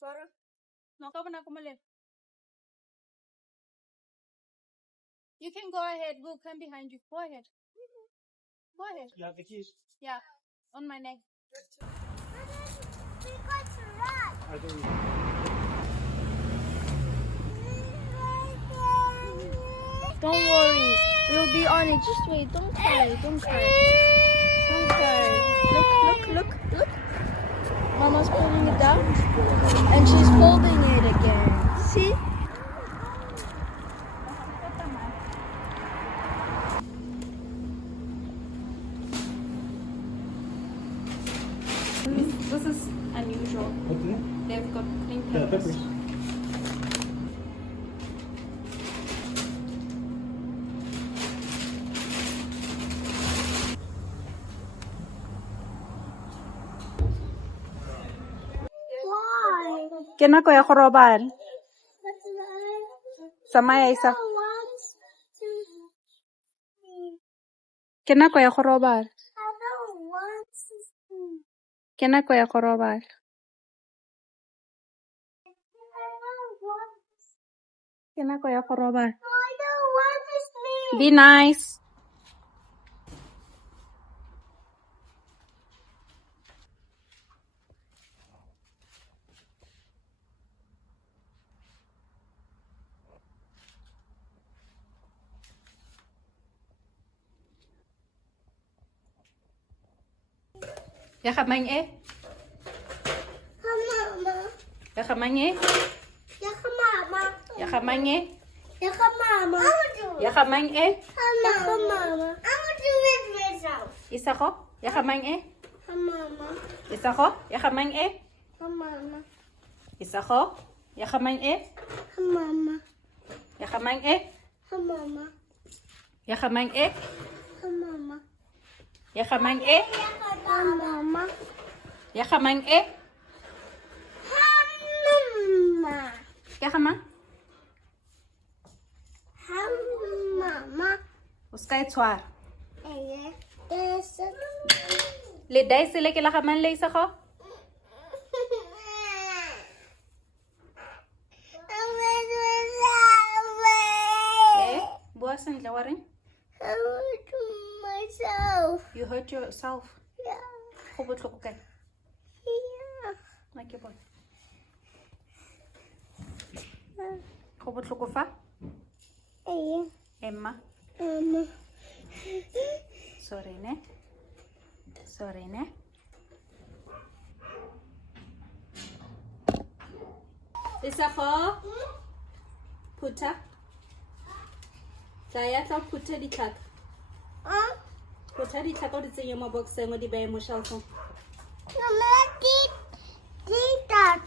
Farah. No, come on, come on. You can go ahead. We'll come behind you. Go ahead. Go ahead. You have the keys? Yeah. On my neck. We got to run. I don't Don't worry, we'll be on it. Just wait. Don't cry. Don't cry. Don't cry. Look. Mama's pulling it down, and she's folding it again. See? This is unusual. What's that? They've got clean Yeah, peppers. peppers. Why? Ke nako ya go robala. Tsamaya isa. Ke nako ya go robala. I don't want to sleep. Ke nako ya go robala. I don't want to sleep. Ke nako ya go robala. I don't want to sleep. Be nice. Ya kamang eh? Mama. Ya kamang eh? Yeah, mama. Ya kamang eh? Yeah, mama. I will do it. Ya kamang eh? Yeah, mama. I will do it myself. Isa ko? Ya kamang eh? Mama. Isa ko? Ya kamang eh? Mama. Isa ko? Ya kamang eh? Mama. Ya kamang eh? Mama. Ya kamang eh? Mama. Ya kamang eh? Mama. Ya kamang eh? Mama. Ya kamang? Mama. Uska itwar. Yes. Le dai sile ke la kamang le isa ko? Eh? Buwas ang lawarin? I will do myself. You hurt yourself. Yeah. Hubot ko kay. Yeah. Like boy. Hubot ko fa? Yeah. Emma. Mama. Sorry ne. Sorry ne. Isa ko? Puta. Kaya tla puta ditlhaka. Puta ditlhaka o di tsenye mo boxeng o di beye mo shelfong. Mama, did that.